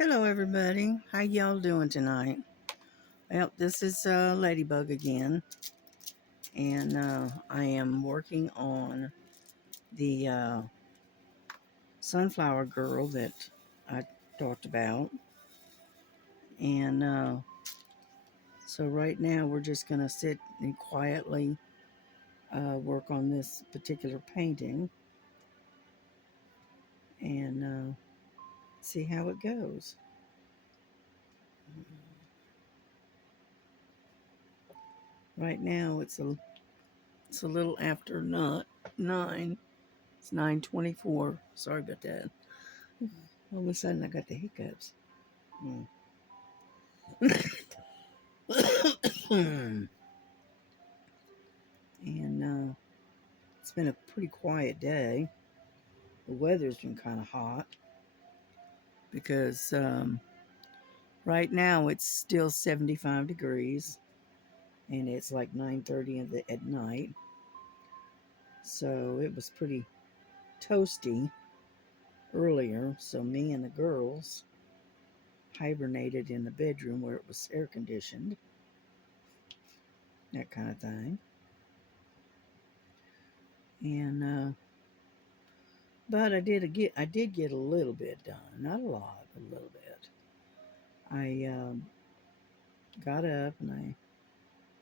Hello, everybody. How y'all doing tonight? Well, this is Ladybug again, and I am working on the sunflower girl that I talked about. And so right now we're just going to sit and quietly work on this particular painting and see how it goes. Right now it's a little after not 9. It's 9:24. Sorry about that. All of a sudden I got the hiccups. And it's been a pretty quiet day. The weather's been kind of hot because right now it's still 75 degrees and it's like 9:30 at night. So it was pretty toasty earlier. So me and the girls hibernated in the bedroom where it was air conditioned, that kind of thing. And but I did get a little bit done, not a lot, a little bit. I got up and I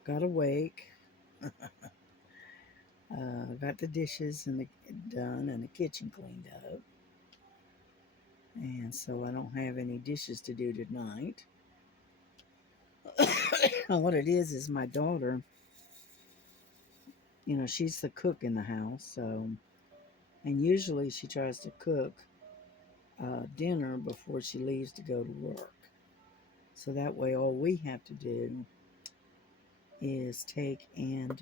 got awake, got the dishes done and the kitchen cleaned up. And so I don't have any dishes to do tonight. What it is my daughter, she's the cook in the house. So, and usually she tries to cook dinner before she leaves to go to work. So that way, all we have to do is take and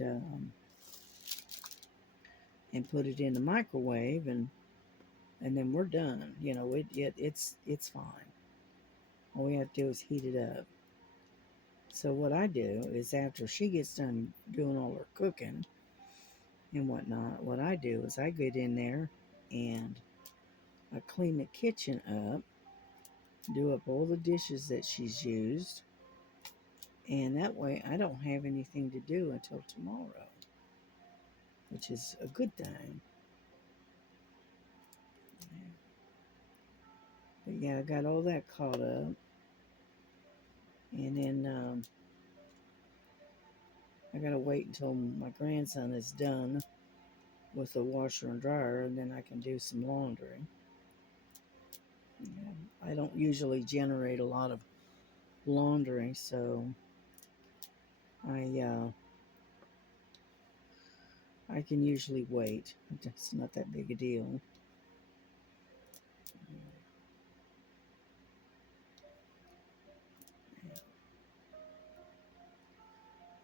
put it in the microwave, and then we're done. It's fine. All we have to do is heat it up. So what I do is after she gets done doing all her cooking and whatnot, what I do is I get in there and I clean the kitchen up, do up all the dishes that she's used, and that way I don't have anything to do until tomorrow, which is a good thing. But yeah, I got all that caught up. And then I gotta wait until my grandson is done with the washer and dryer, and then I can do some laundry. Yeah, I don't usually generate a lot of laundry, so I uh, I can usually wait. It's not that big a deal.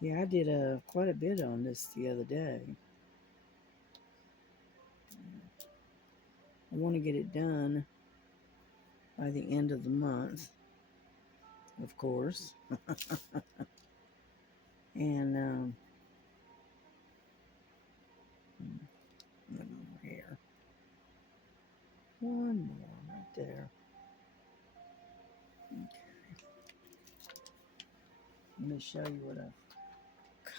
Yeah, I did quite a bit on this the other day. I want to get it done by the end of the month, of course. And one more here, one more right there. Okay, let me show you what I've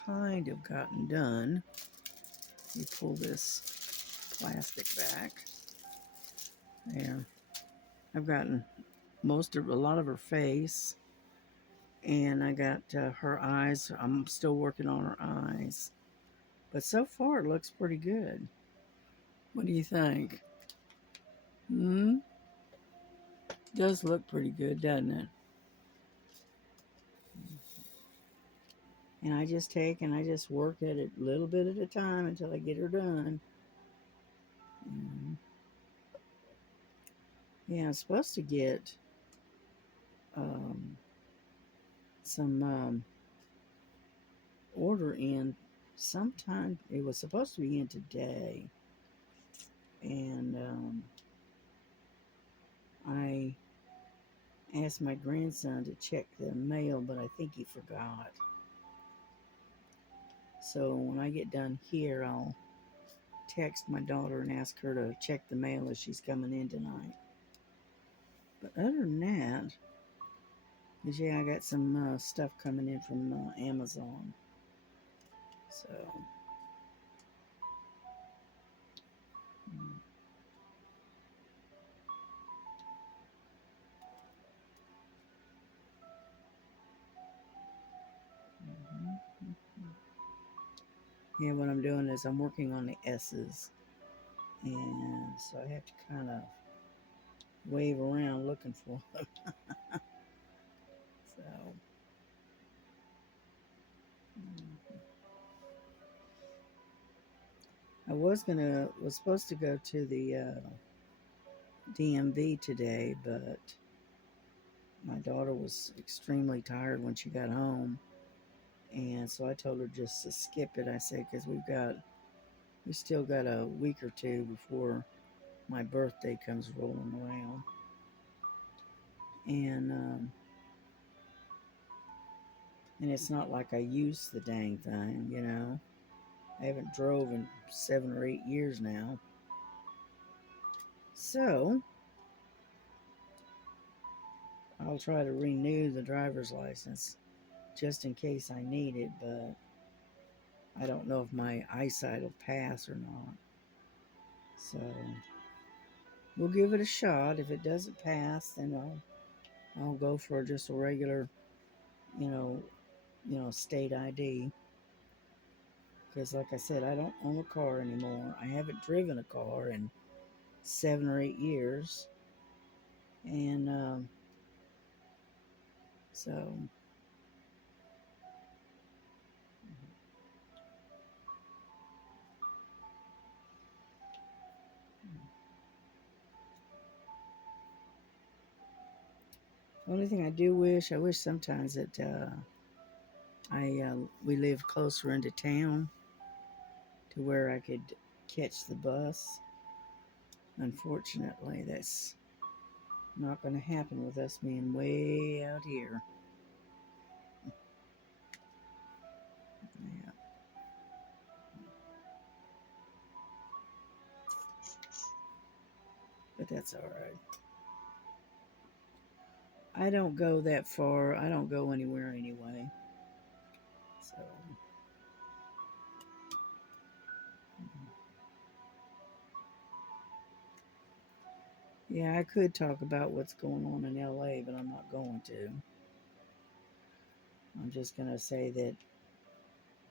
kind of gotten done. You pull this plastic back. There, I've gotten a lot of her face, and I got her eyes. I'm still working on her eyes, but so far it looks pretty good. What do you think? Hmm. Does look pretty good, doesn't it? And I just take and I just work at it a little bit at a time until I get her done. Mm. Yeah, I'm supposed to get um, some order in sometime. It was supposed to be in today, and I asked my grandson to check the mail, but I think he forgot. So when I get done here, I'll text my daughter and ask her to check the mail if she's coming in tonight. But other than that, because yeah, I got some stuff coming in from Amazon. So, mm, mhm, mhm. Yeah, what I'm doing is I'm working on the S's. And so I have to kind of wave around looking for them. So, mm, was supposed to go to the DMV today, but my daughter was extremely tired when she got home. And so I told her just to skip it. I said, because we still got a week or two before my birthday comes rolling around. And it's not like I use the dang thing. I haven't drove in 7 or 8 years now. So I'll try to renew the driver's license just in case I need it, but I don't know if my eyesight will pass or not. So we'll give it a shot. If it doesn't pass, then I'll go for just a regular, you know, state ID. Because like I said, I don't own a car anymore. I haven't driven a car in 7 or 8 years, and so the only thing I wish sometimes that I we lived closer into town to where I could catch the bus. Unfortunately, that's not going to happen with us being way out here. Yeah, but that's all right. I don't go that far. I don't go anywhere anyway. So, yeah, I could talk about what's going on in LA, but I'm not going to. I'm just going to say that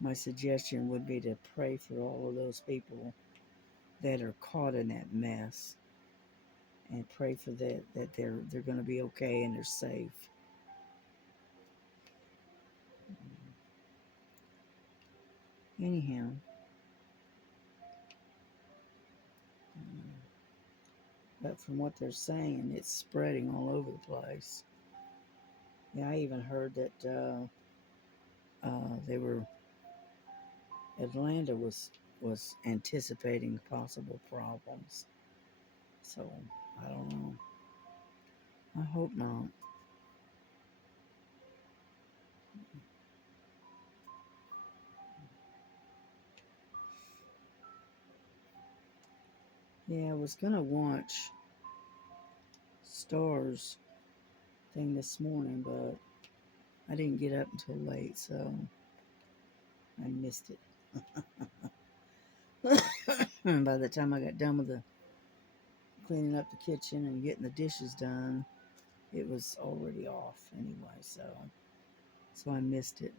my suggestion would be to pray for all of those people that are caught in that mess, and pray for that they're going to be okay and they're safe. Anyhow, but from what they're saying, it's spreading all over the place. Yeah, I even heard that they were Atlanta was anticipating possible problems. So I don't know. I hope not. Yeah, I was gonna watch Stars thing this morning, but I didn't get up until late, so I missed it. And by the time I got done with the cleaning up the kitchen and getting the dishes done, it was already off anyway, so I missed it.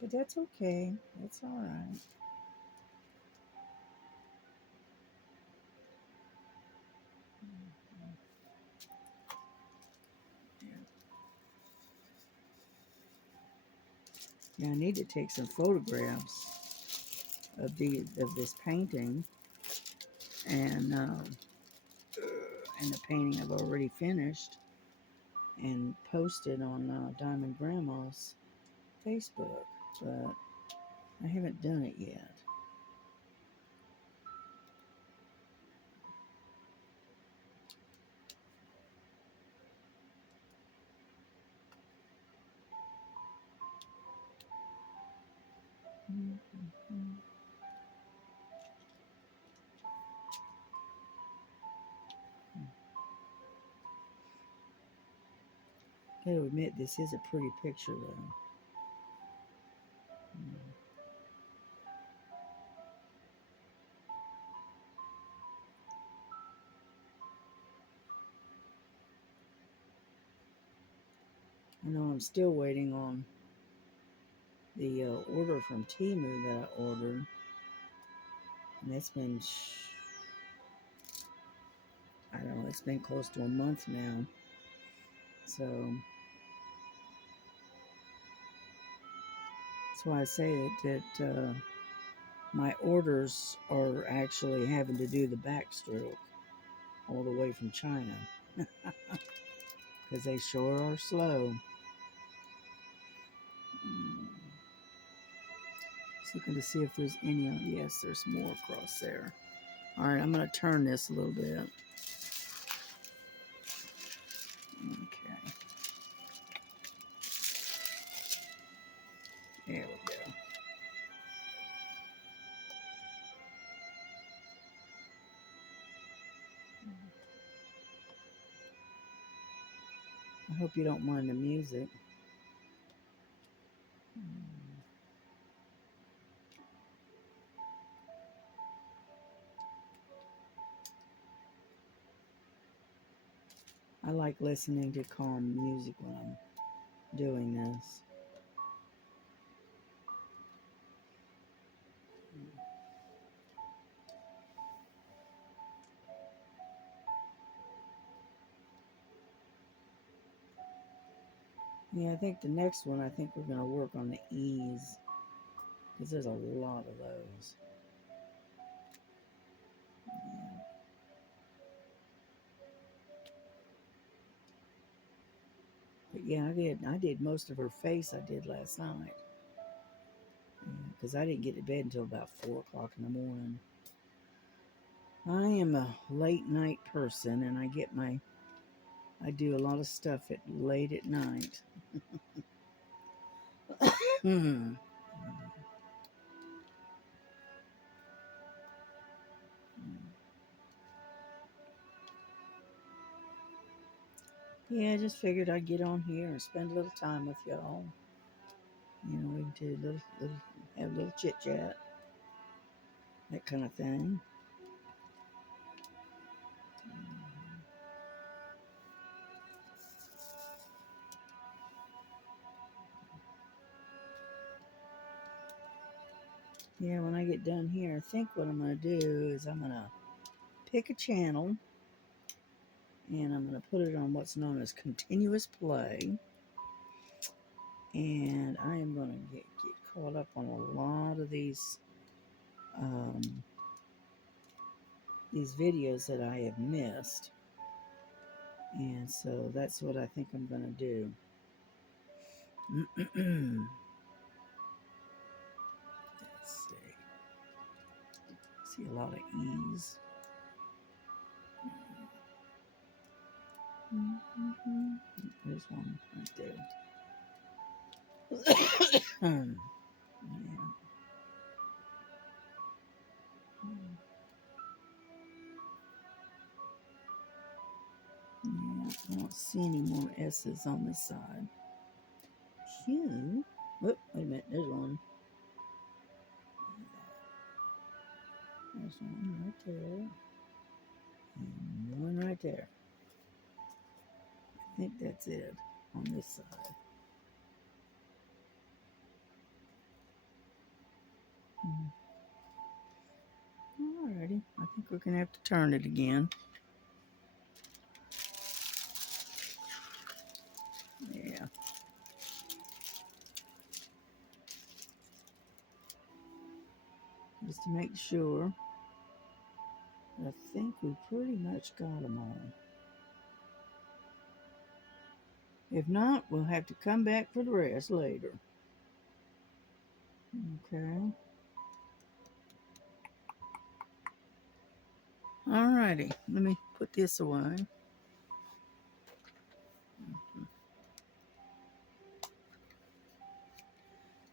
But that's okay. That's all right. Yeah, I need to take some photographs of this painting, and the painting I've already finished and posted on Diamond Grandma's Facebook, but I haven't done it yet. Gotta admit, this is a pretty picture, though. I know I'm still waiting on the order from Temu that I ordered, and it's been, I don't know, it's been close to a month now. So that's why I say that my orders are actually having to do the backstroke all the way from China because they sure are slow. Just looking to see if there's any. Yes, there's more across there. All right, I'm going to turn this a little bit. Okay. There we go. I hope you don't mind the music. I like listening to calm music when I'm doing this. Yeah, I think the next one, I think we're going to work on the E's because there's a lot of those. But yeah, I did most of her face. I did last night because I didn't get to bed until about 4 o'clock in the morning. I am a late night person, and I do a lot of stuff at late at night. Yeah, I just figured I'd get on here and spend a little time with y'all. You know, we can do have a little chit chat, that kind of thing. Yeah, when I get done here, I think what I'm going to do is I'm going to pick a channel and I'm going to put it on what's known as continuous play. And I am going to get caught up on a lot of these videos that I have missed. And so that's what I think I'm going to do. Let's see a lot of E's. There's one right there. Yeah. I don't see any more S's on this side. Q. Whoop, wait a minute. There's one. There's one right there. And one right there. I think that's it on this side. Alrighty. I think we're going to have to turn it again. Yeah. Just to make sure. I think we pretty much got them all. If not, we'll have to come back for the rest later. Okay. Alrighty. Let me put this away.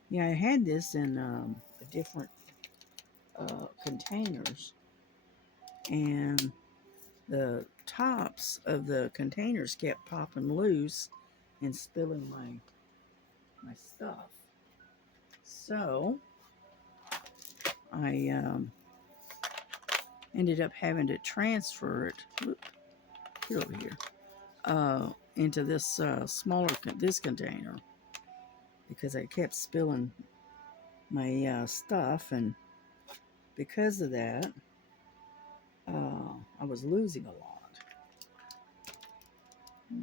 Yeah, I had this in different containers, and the tops of the containers kept popping loose, and spilling my stuff. So I ended up having to transfer it. Get over here. Into this smaller this container because I kept spilling my stuff, and because of that, I was losing a lot.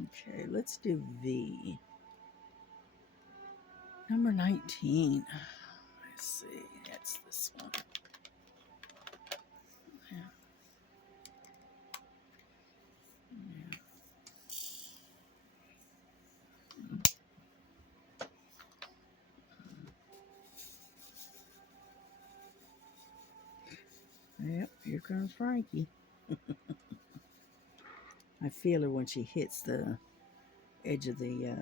Okay, let's do V. Number 19. Let's see, that's this one. Yeah. Yep, here comes Frankie. I feel her when she hits the edge of the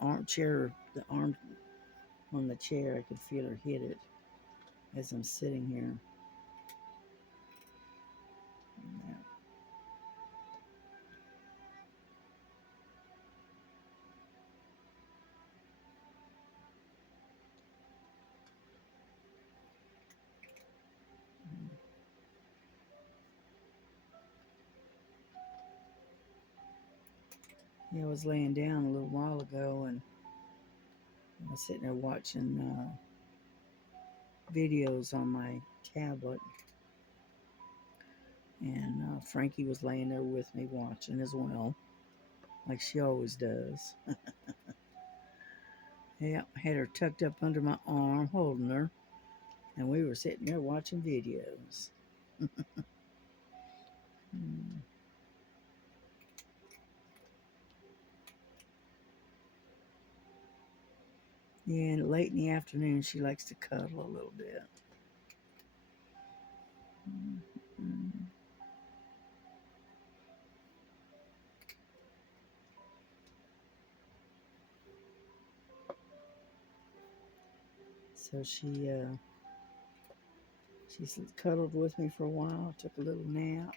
armchair, the arm on the chair. I could feel her hit it as I'm sitting here. Yeah. Yeah, I was laying down a little while ago, and I was sitting there watching videos on my tablet, and Frankie was laying there with me watching as well, like she always does. Yeah, I had her tucked up under my arm, holding her, and we were sitting there watching videos. Yeah, and late in the afternoon, she likes to cuddle a little bit. So she cuddled with me for a while, took a little nap,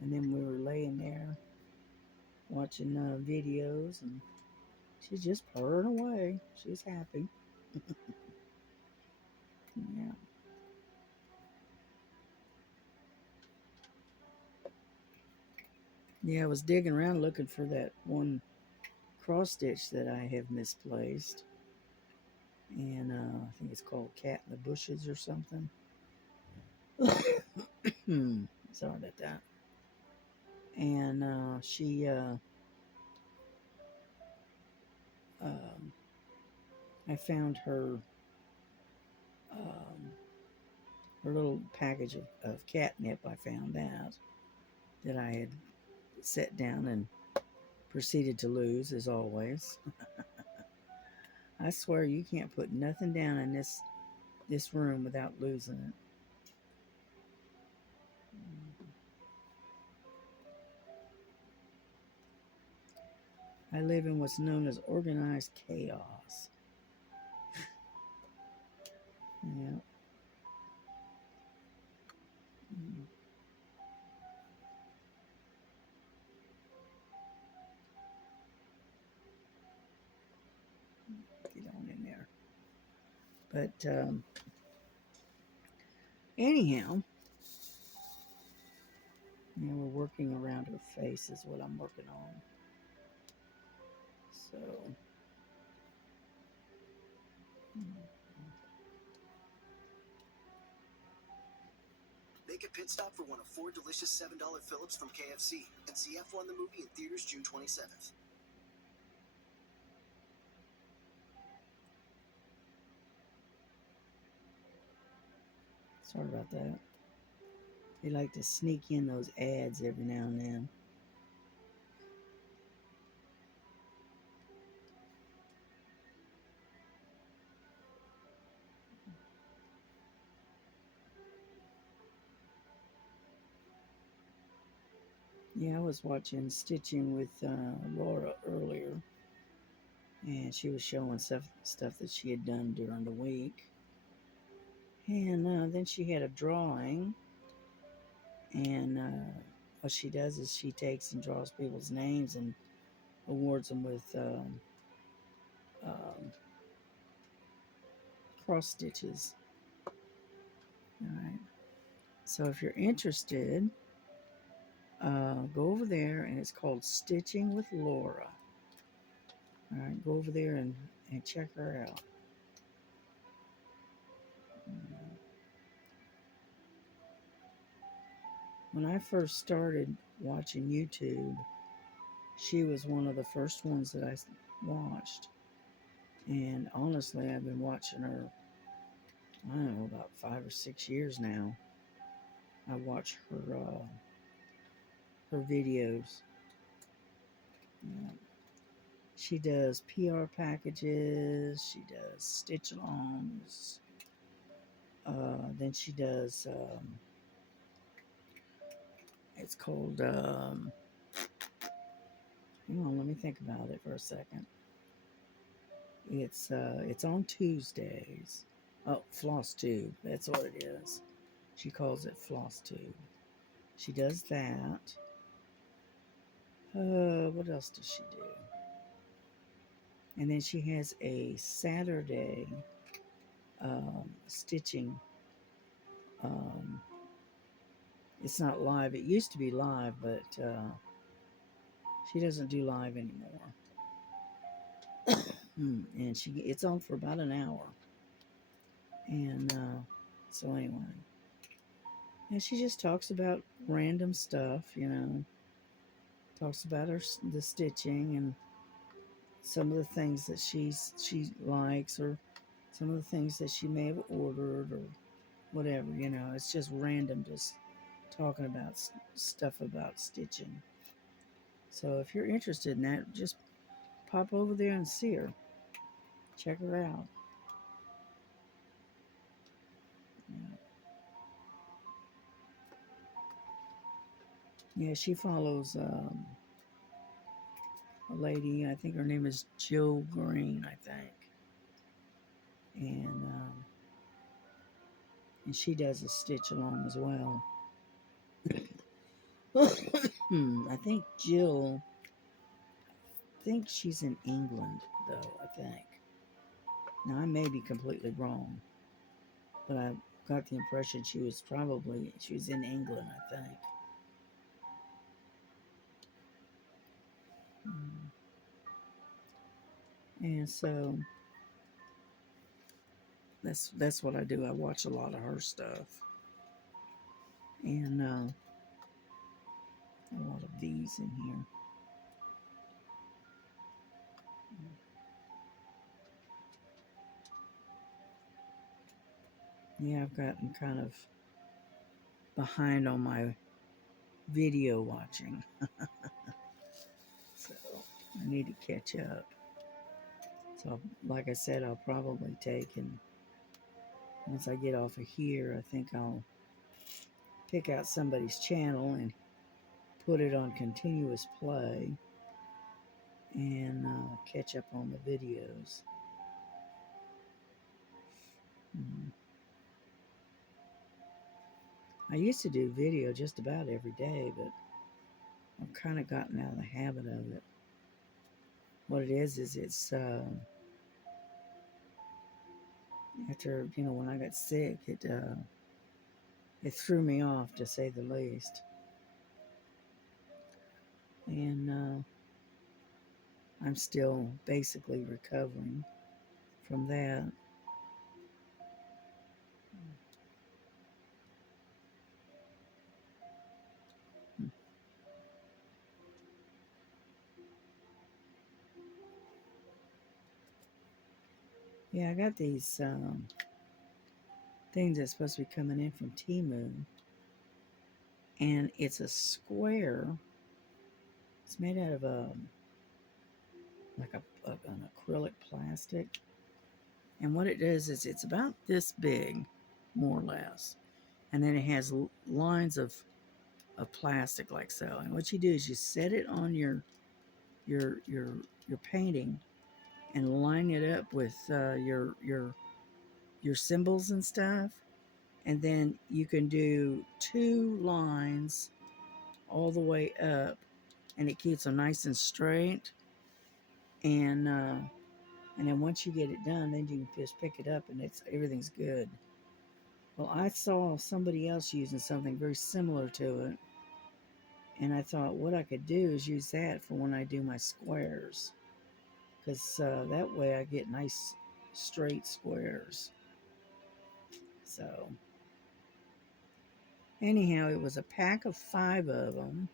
and then we were laying there watching videos, and she's just purring away. She's happy. Yeah. Yeah, I was digging around looking for that one cross stitch that I have misplaced. And I think it's called Cat in the Bushes or something. Sorry about that. And um, I found um, her little package of catnip. I found that I had set down and proceeded to lose, as always. I swear you can't put nothing down in this room without losing it. I live in what's known as organized chaos. Yeah. Get on in there. But anyhow, we're working around her face is what I'm working on. So. Make a pit stop for one of 4 delicious $7 Phillips from KFC and see F1 the movie in theaters June 27th. Sorry about that. They like to sneak in those ads every now and then. Yeah, I was watching Stitching with Laura earlier, and she was showing stuff that she had done during the week. And then she had a drawing, and what she does is she takes and draws people's names and awards them with cross stitches. All right. So if you're interested, go over there, and it's called Stitching with Laura. All right, go over there and check her out. When I first started watching YouTube, she was one of the first ones that I watched. And honestly, I've been watching her, I don't know, about 5 or 6 years now. I watch her videos. Yeah. She does PR packages. She does stitch alongs. Then she does. It's called. Hang on, let me think about it for a second. It's on Tuesdays. Oh, Floss Tube. That's what it is. She calls it Floss Tube. She does that. What else does she do? And then she has a Saturday stitching. It's not live. It used to be live, but she doesn't do live anymore. And it's on for about an hour. And so anyway, and she just talks about random stuff, talks about the stitching and some of the things that she likes, or some of the things that she may have ordered, or whatever. It's just random, just talking about stuff about stitching. So if you're interested in that, just pop over there and see her. Check her out. Yeah, she follows a lady. I think her name is Jill Green, I think. And she does a stitch along as well. I think Jill, she's in England, though, I think. Now, I may be completely wrong, but I got the impression she was in England, I think. And so that's what I do. I watch a lot of her stuff, and a lot of these in here. Yeah, I've gotten kind of behind on my video watching. So I need to catch up. So like I said, I'll probably once I get off of here, I think I'll pick out somebody's channel and put it on continuous play and catch up on the videos. I used to do video just about every day, but I've kind of gotten out of the habit of it. What it is it's after, when I got sick, it threw me off, to say the least. And I'm still basically recovering from that. Yeah, I got these things that's supposed to be coming in from Temu, and it's a square. It's made out of an acrylic plastic, and what it does is it's about this big, more or less, and then it has lines of plastic like so. And what you do is you set it on your painting and line it up with your symbols and stuff, and then you can do 2 lines all the way up, and it keeps them nice and straight. and then once you get it done, then you can just pick it up and everything's good. Well, I saw somebody else using something very similar to it, and I thought what I could do is use that for when I do my squares, because that way I get nice straight squares. So anyhow, it was a pack of 5 of them,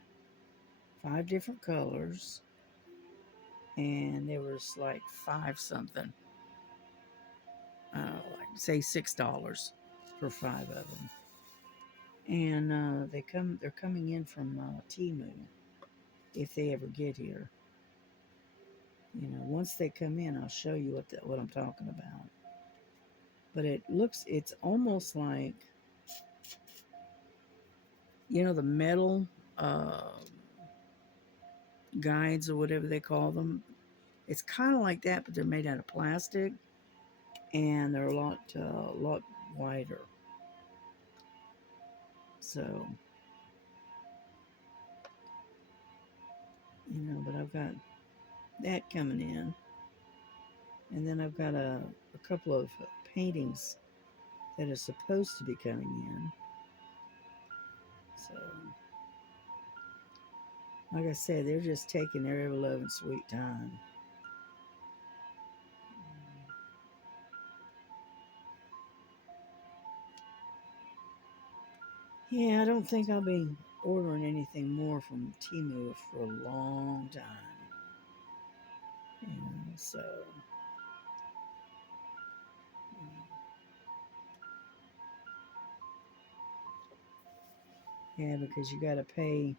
5 different colors, and there was like 5 something. Like say $6 for 5 of them, and they're coming in from Temu if they ever get here. You know, once they come in, I'll show you what I'm talking about. But it's almost like, you know, the metal guides or whatever they call them. It's kind of like that, but they're made out of plastic, and they're a lot wider. So, you know, but I've got that coming in, and then I've got a couple of paintings that are supposed to be coming in. So, like I said, they're just taking their ever loving sweet time. Yeah, I don't think I'll be ordering anything more from Temu for a long time. You know, so yeah, because you got to pay.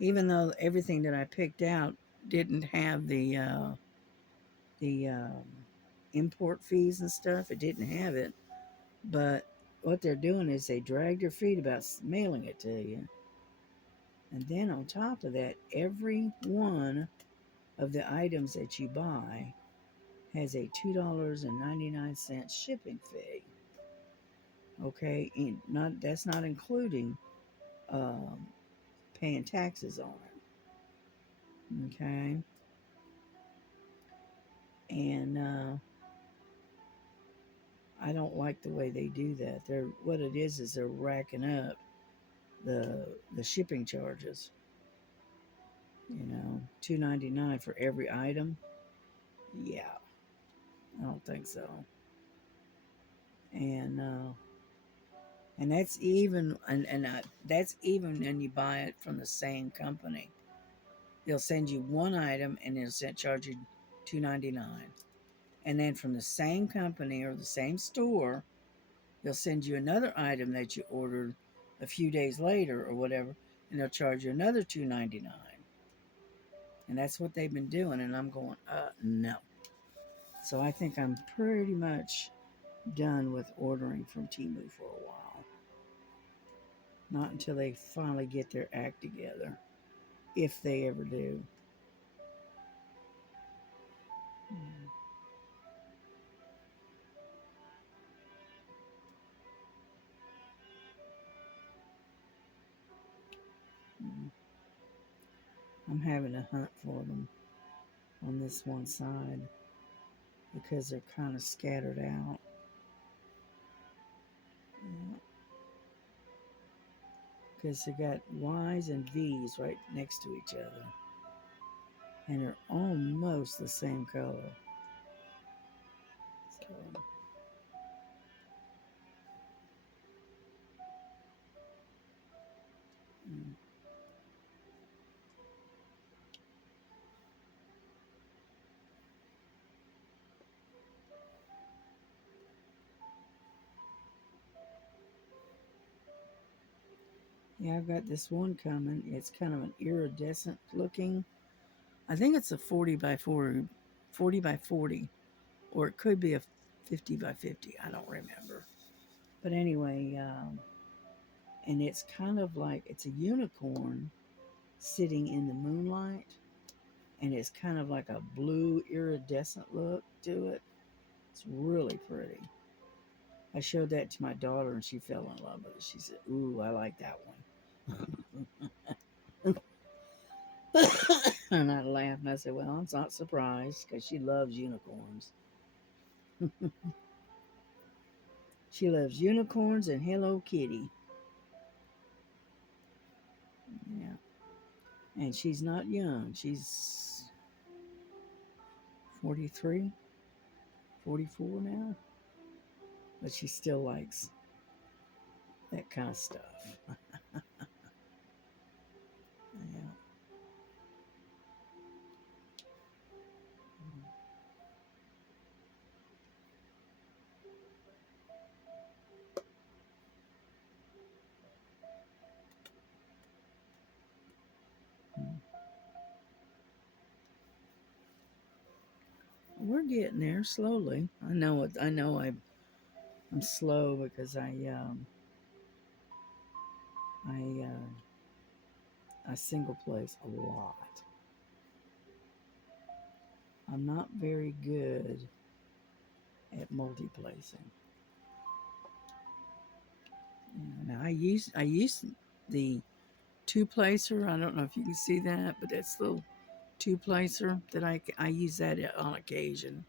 Even though everything that I picked out didn't have the import fees and stuff, it didn't have it. But what they're doing is they drag their feet about mailing it to you. And then on top of that, every one of the items that you buy has a $2.99 shipping fee. Okay, and that's not including um, paying taxes on it. Okay, and I don't like the way they do that. What it is they're racking up the shipping charges. You know, $2.99 for every item. Yeah, I don't think so. And that's even that's even when you buy it from the same company. They'll send you one item and they'll charge you $2.99, and then from the same company or the same store, they'll send you another item that you ordered a few days later or whatever, and they'll charge you another $2.99. And that's what they've been doing, and I'm going, no. So I think I'm pretty much done with ordering from Temu for a while. Not until they finally get their act together, if they ever do. I'm having to hunt for them on this one side because they're kind of scattered out. Because they got Y's and V's right next to each other, and they're almost the same color. So, mm. Yeah, I've got this one coming. It's kind of an iridescent looking. I think it's a 40 by 40, 40 by 40, or it could be a 50 by 50. I don't remember. But anyway, and it's kind of like it's a unicorn sitting in the moonlight, and it's kind of like a blue iridescent look to it. It's really pretty. I showed that to my daughter, and she fell in love with it. She said, "Ooh, I like that one." And I laughed and I said, well, I'm not surprised because she loves unicorns. She loves unicorns and Hello Kitty. Yeah. And she's not young. She's 43, 44 now. But she still likes that kind of stuff. Yeah. We're getting there slowly. I know it. I know I'm slow because I single place a lot. I'm not very good at multi-placing. Now I use the two placer. I don't know if you can see that, but that's the little two placer that I use that on occasion.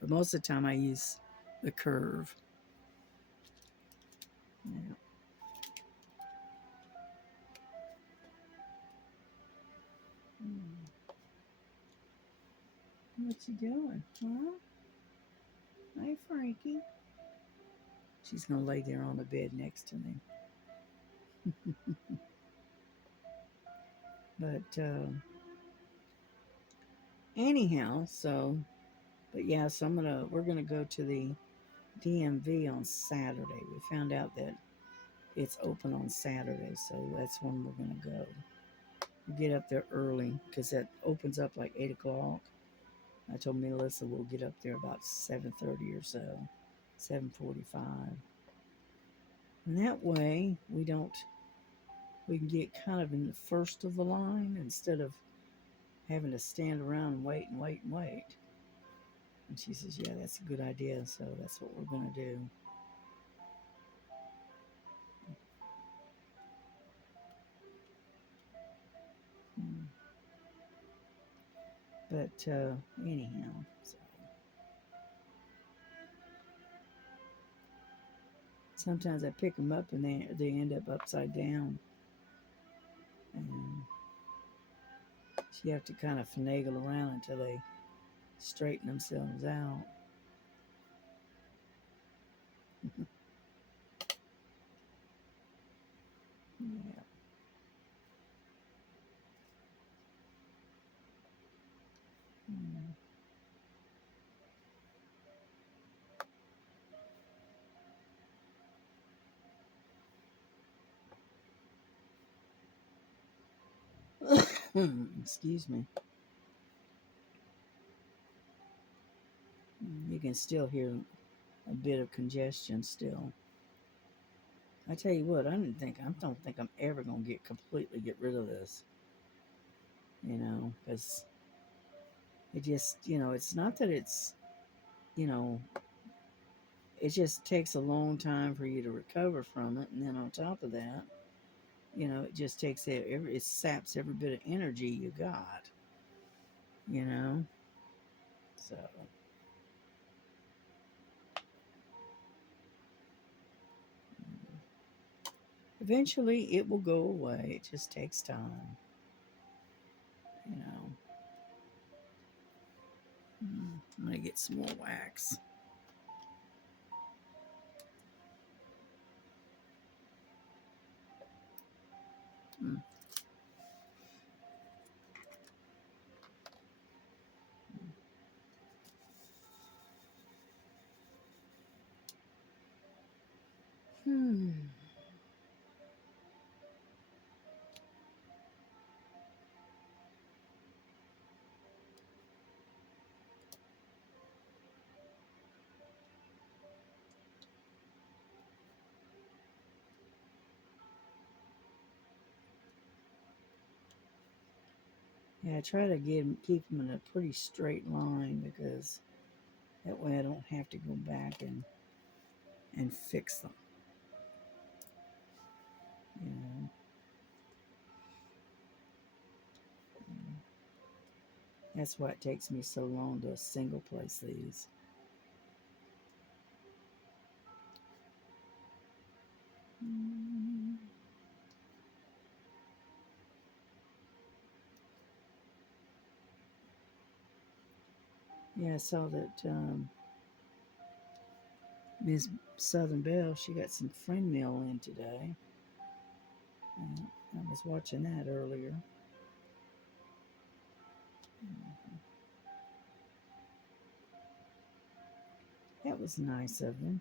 But most of the time I use the curve. Yeah. What you doing? Huh? Hey, Frankie. She's gonna lay there on the bed next to me. But anyhow, but yeah, so we're gonna go to the DMV on Saturday. We found out that it's open on Saturday, so that's when we're gonna go. We get up there early because that opens up like 8 o'clock. I told Melissa we'll get up there about 7:30 or so, 7:45, and that way we can get kind of in the first of the line instead of having to stand around and wait and wait and wait. And she says, yeah, that's a good idea. So that's what we're going to do. But anyhow, so sometimes I pick them up and they end up upside down. And so you have to kind of finagle around until they straighten themselves out. Yeah. Excuse me. You can still hear a bit of congestion still. I tell you what, I don't think I'm ever gonna get rid of this. Because it just, it's not that you know, it just takes a long time for you to recover from it, and then on top of that, it just it saps every bit of energy you got. You know, so eventually it will go away. It just takes time. You know. I'm gonna get some more wax. Mm. Hmm. Yeah, I try to keep them in a pretty straight line because that way I don't have to go back and fix them. You know. That's why it takes me so long to single place these. Yeah, I saw that Miss Southern Belle, she got some friend mail in today. I was watching that earlier. That was nice of them.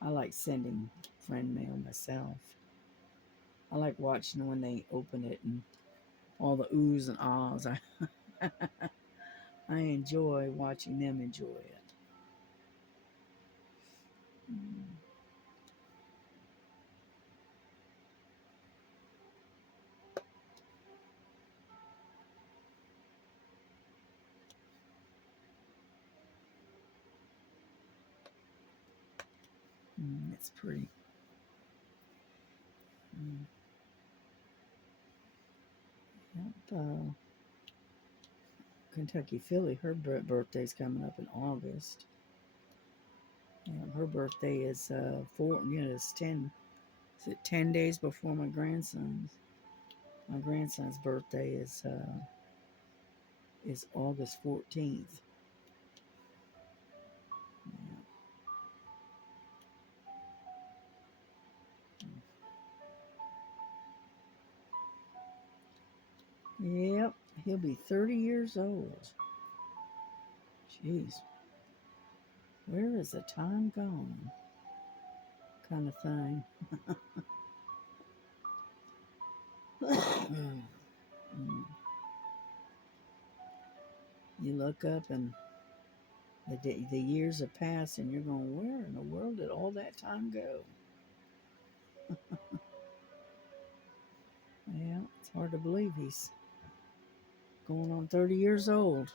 I like sending friend mail myself. I like watching when they open it and all the oohs and ahs. I enjoy watching them enjoy it. It's pretty. Mm. Yep, Kentucky Philly, her birthday's coming up in August. Her birthday is it's 10. Is it 10 days before my grandson's? My grandson's birthday is August 14th. Yep, he'll be 30 years old. Jeez, where is the time gone? Kind of thing. You look up and the years have passed, and you're going, where in the world did all that time go? Yeah, it's hard to believe he's going on 30 years old.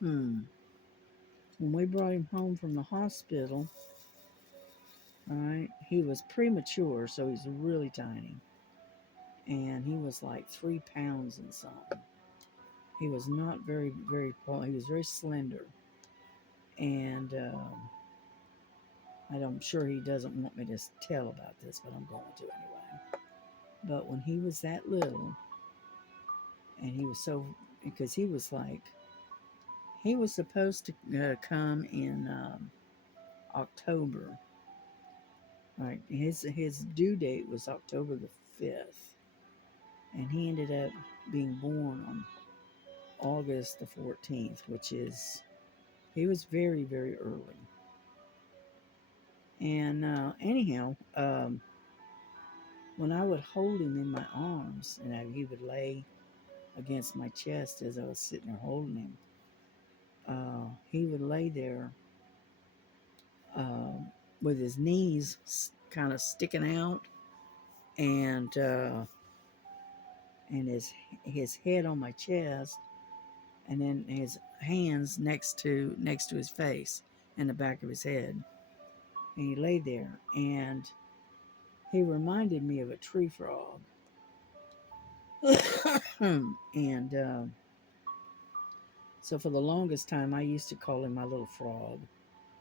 When we brought him home from the hospital, right, he was premature, so he's really tiny. And he was like 3 pounds and something. He was not very, very tall. He was very slender. And I'm sure he doesn't want me to tell about this, but I'm going to anyway. But when he was that little, and he was so, because he was like, he was supposed to come in October. Like his due date was October the 5th, and he ended up being born on August the 14th, which is, he was very, very early. And anyhow, when I would hold him in my arms and he would lay against my chest as I was sitting there holding him, he would lay there uh, with his knees kind of sticking out, and his head on my chest, and then his hands next to his face and the back of his head. And he lay there, and he reminded me of a tree frog. And so for the longest time, I used to call him my little frog,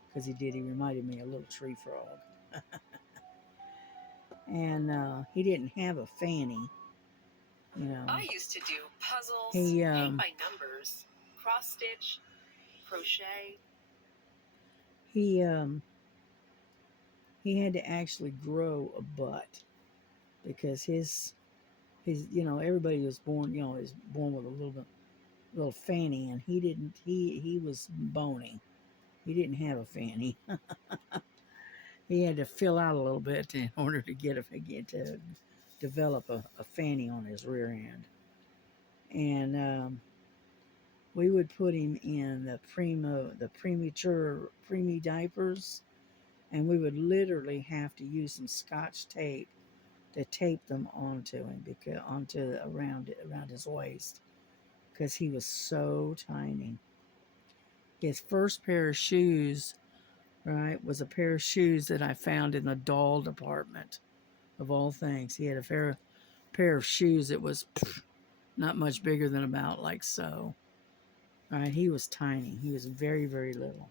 because he reminded me of a little tree frog. And he didn't have a fanny, you know. I used to do puzzles, paint by numbers, cross stitch, crochet. He had to actually grow a butt, because his everybody was born, is born with a little fanny, and he didn't. He was bony. He didn't have a fanny. He had to fill out a little bit in order to get to develop a fanny on his rear end. And we would put him in the premature preemie diapers, and we would literally have to use some Scotch tape to tape them onto him, because around his waist, because he was so tiny. His first pair of shoes, right, was a pair of shoes that I found in the doll department, of all things. He had a pair pair of shoes that was not much bigger than about like so. All right, he was tiny. He was very, very little.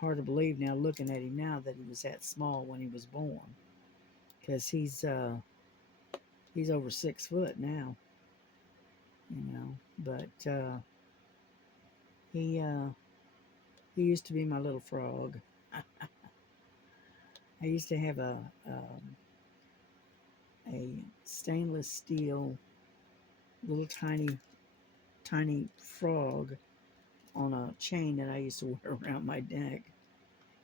Hard to believe now, looking at him now, that he was that small when he was born, because he's over 6 foot now, you know. But he used to be my little frog. I used to have a stainless steel little tiny frog on a chain that I used to wear around my neck,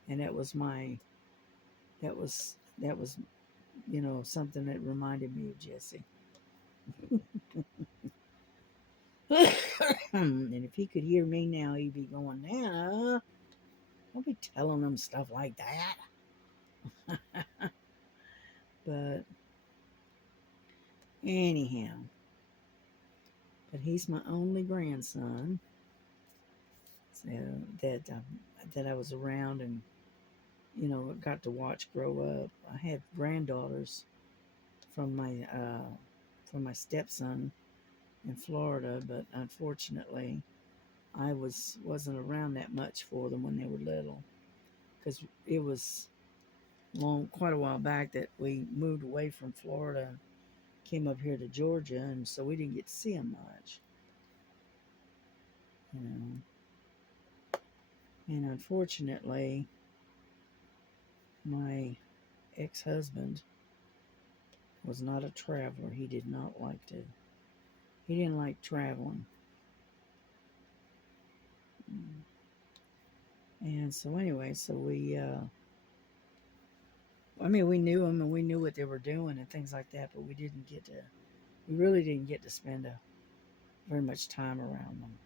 and that was you know, something that reminded me of Jesse. And if he could hear me now, he'd be going, Nana, don't be telling them stuff like that. But anyhow, but he's my only grandson, so that I was around and, you know, got to watch grow up. I had granddaughters from my stepson in Florida, but unfortunately, I wasn't around that much for them when they were little, because it was quite a while back that we moved away from Florida, came up here to Georgia, and so we didn't get to see them much, you know. And unfortunately, my ex-husband was not a traveler. He did not like to. He didn't like traveling. And so anyway, so we we knew them and we knew what they were doing and things like that, but we really didn't get to spend very much time around them,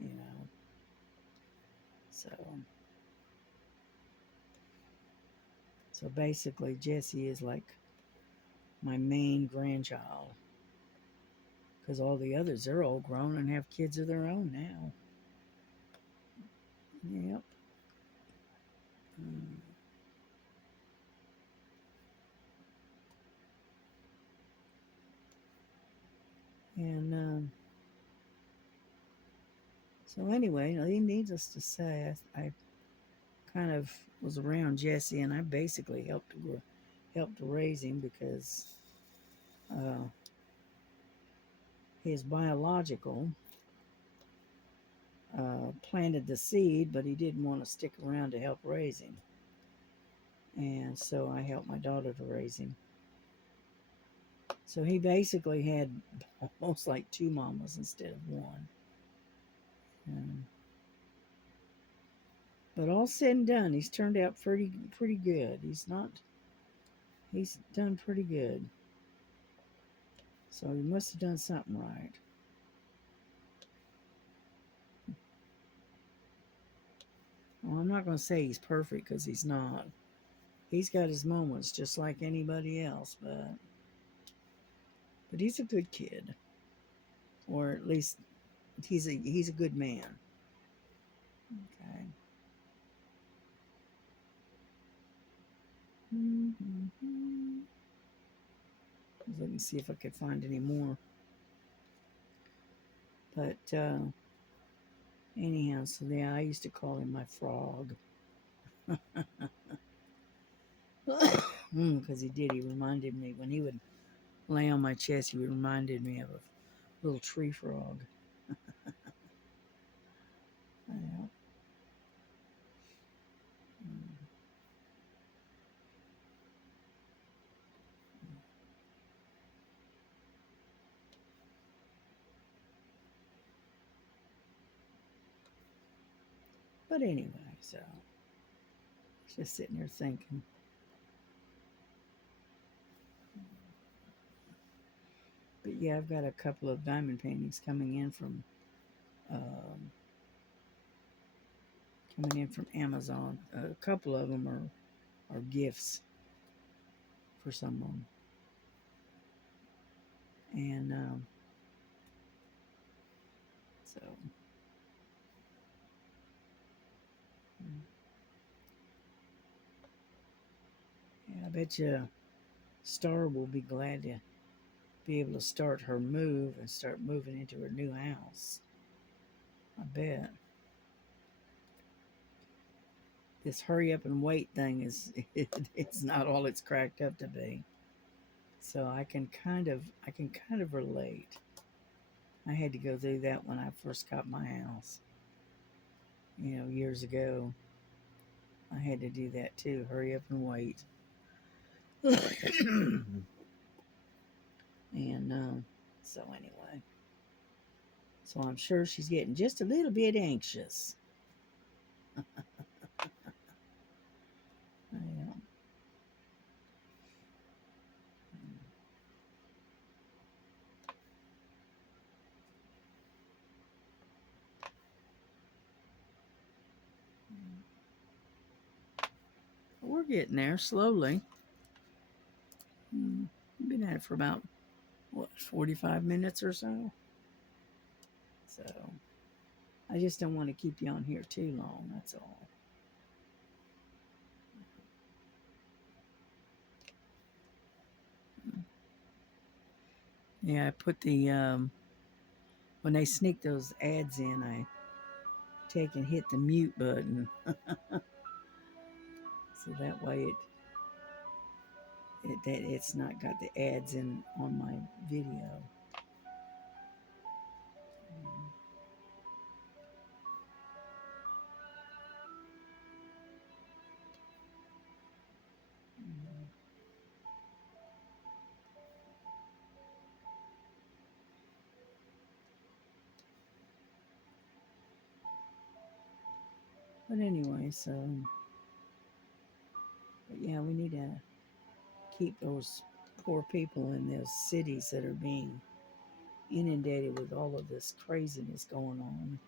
you know. So basically, Jesse is like my main grandchild, because all the others, they're all grown and have kids of their own now. Yep. And so anyway, needless to say, I kind of was around Jesse, and I basically helped to raise him, because his biological planted the seed, but he didn't want to stick around to help raise him, and so I helped my daughter to raise him. So he basically had almost like two mamas instead of one. But all said and done, he's turned out pretty good. He's done pretty good. So he must have done something right. Well, I'm not going to say he's perfect, because he's not. He's got his moments just like anybody else, but he's a good kid, or at least he's a good man. Okay. Let me see if I could find any more. But anyhow, so yeah, I used to call him my frog. Because he reminded me, when he would lay on my chest, he reminded me of a little tree frog. Yeah. But anyway, so just sitting there thinking. But yeah, I've got a couple of diamond paintings coming in from Amazon. A couple of them are gifts for someone, and so yeah, I bet you Star will be glad to be able to start her move and start moving into her new house. I bet. This hurry up and wait thing it's not all it's cracked up to be. So I can kind of relate. I had to go through that when I first got my house. Years ago. I had to do that too. Hurry up and wait. And so anyway. So I'm sure she's getting just a little bit anxious. Yeah. We're getting there slowly. Been at it for about 45 minutes or so. So I just don't want to keep you on here too long. That's all. Yeah, I put the when they sneak those ads in, I take and hit the mute button, so that way it's not got the ads in on my video. But anyway, but yeah, we need to keep those poor people in those cities that are being inundated with all of this craziness going on.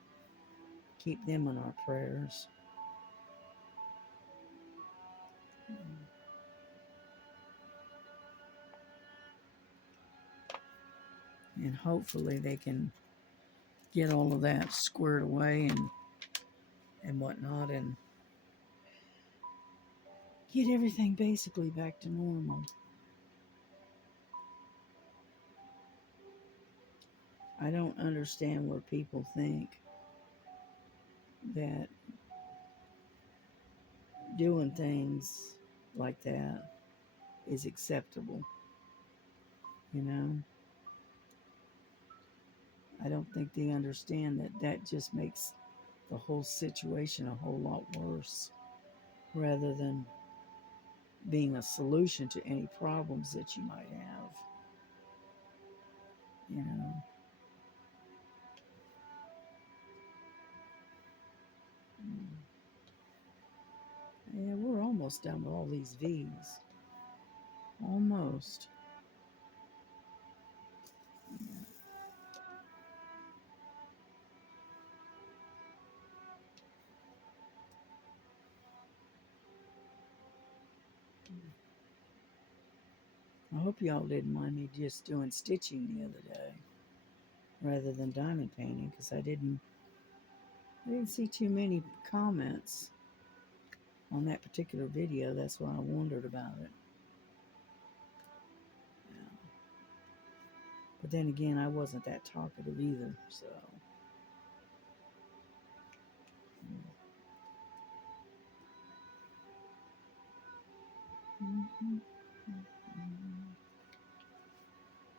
Keep them in our prayers. And hopefully they can get all of that squared away and whatnot, and get everything basically back to normal. I don't understand where people think that doing things like that is acceptable. I don't think they understand that just makes the whole situation a whole lot worse, rather than being a solution to any problems that you might have. Yeah, we're almost done with all these V's. Almost. I hope y'all didn't mind me just doing stitching the other day rather than diamond painting, because I didn't see too many comments on that particular video. That's why I wondered about it. Yeah. But then again, I wasn't that talkative either, so.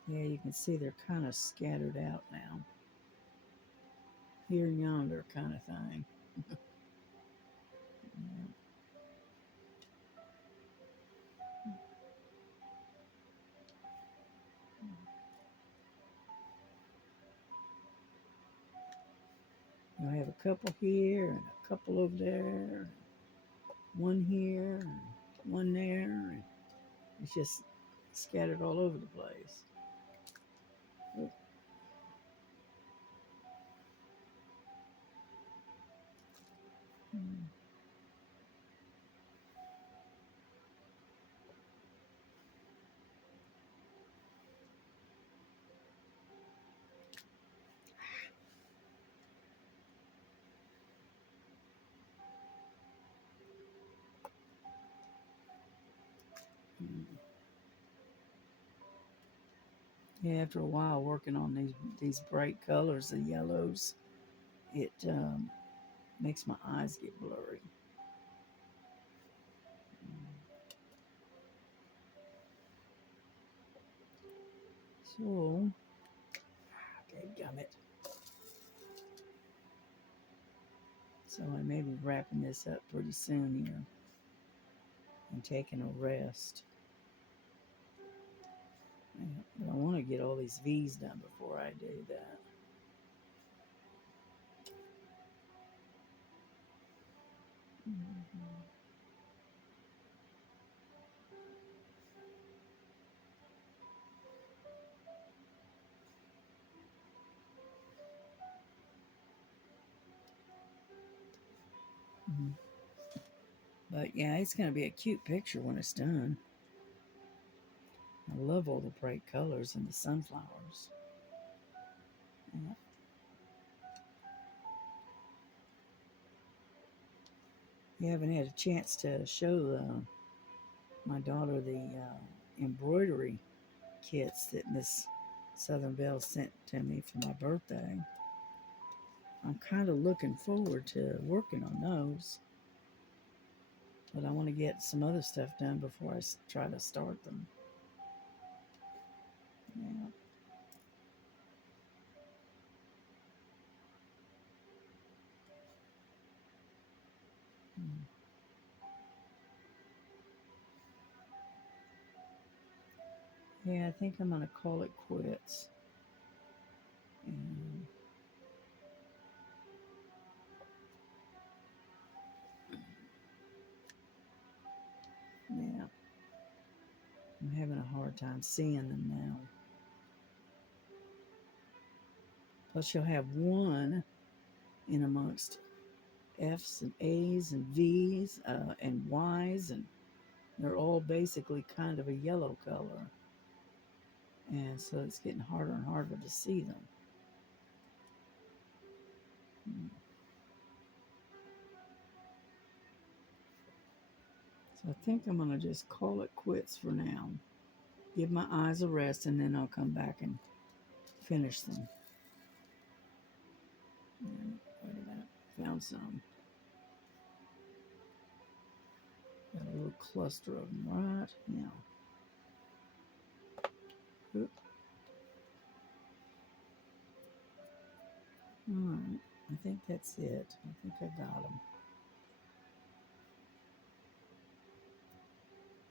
Yeah, you can see they're kind of scattered out now. Here and yonder kind of thing. Yeah. I have a couple here and a couple over there, one here and one there, and it's just scattered all over the place. Yeah, after a while working on these bright colors, the yellows, it makes my eyes get blurry. So, dadgummit. So I may be wrapping this up pretty soon here and taking a rest. Yeah, but I want to get all these V's done before I do that. Mm-hmm. Mm-hmm. But yeah, it's going to be a cute picture when it's done. I love all the bright colors and the sunflowers. Yeah. You haven't had a chance to show my daughter the embroidery kits that Miss Southern Belle sent to me for my birthday. I'm kind of looking forward to working on those. But I want to get some other stuff done before I try to start them. Yeah. Yeah, I think I'm going to call it quits. And yeah, I'm having a hard time seeing them now. Plus, you'll have one in amongst F's and A's and V's and Y's, and they're all basically kind of a yellow color. And so it's getting harder and harder to see them. So I think I'm going to just call it quits for now. Give my eyes a rest, and then I'll come back and finish them. Wait a minute. Found some. Got a little cluster of them right now. Oop. All right. I think that's it. I think I got them.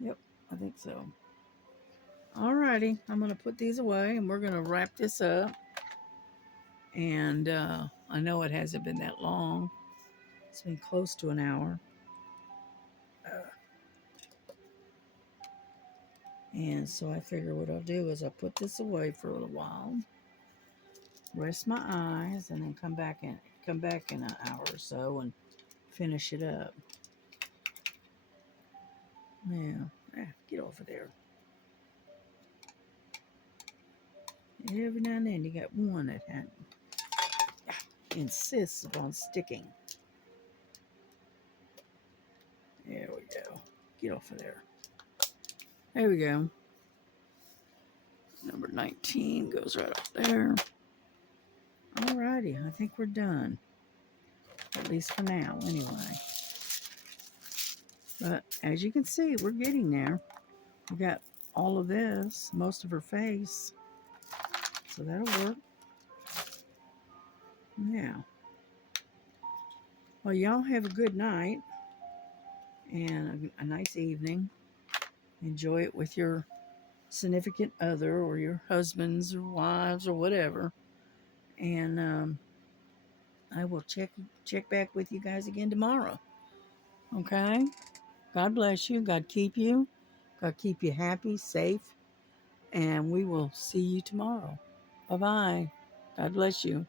Yep, I think so. Alrighty, I'm going to put these away and we're going to wrap this up. And I know it hasn't been that long. It's been close to an hour. And so I figure what I'll do is I'll put this away for a little while, rest my eyes, and then come back in an hour or so and finish it up. Yeah, get over there. Every now and then you got one that insists upon sticking. There we go. Get off of there. There we go. Number 19 goes right up there. Alrighty, I think we're done. At least for now, anyway. But as you can see, we're getting there. We got all of this, most of her face. So that'll work. Yeah. Well, y'all have a good night and a nice evening. Enjoy it with your significant other or your husbands or wives or whatever. And I will check back with you guys again tomorrow. Okay? God bless you. God keep you. God keep you happy, safe. And we will see you tomorrow. Bye-bye. God bless you.